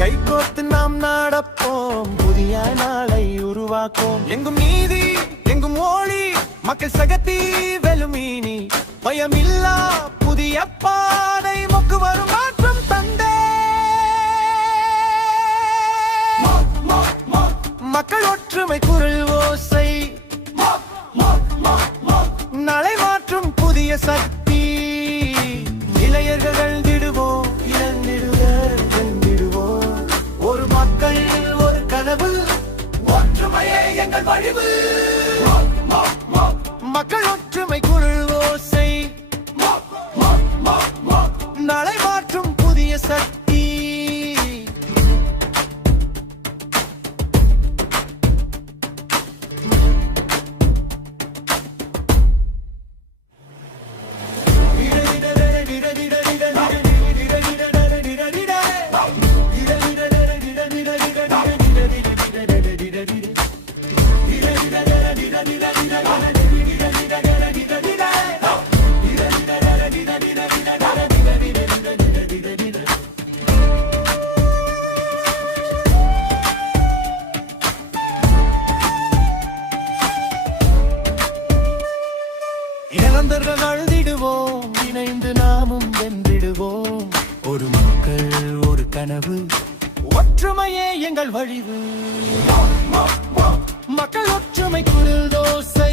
கைகோர்த்து நாம் நடப்போம், புதிய நாளை உருவாக்கும். எங்கும் நீதி, எங்கும் மொழி, மக்கள் சகத்தி வெலுமீனி, பயமில்லா புதிய பாதை மொக்கு வரும் மாற்றம் தந்தே. மக்கள் ஒற்றுமை குரல் ஓசை, நாளை மாற்றும் புதிய சக்தி. இளைஞர்கள் எழுந்திடுவோம், இழந்திடுவோம். ஒரு மக்கள் ஒரு கனவு, ஒற்றுமையே எங்கள் வழிவு. மக்கள் ஒற்றுமை குரல் ஓசை, நாளை மாற்றும் புதிய சக்தி. இழந்தர்கள் அழுதிடுவோம், இணைந்து நாமும் வென்றிடுவோம். ஒரு மக்கள் ஒரு கனவு, ஒற்றுமையே எங்கள் வழிவு. மக்கள் ஒற்றுமை குரல் ஓசை,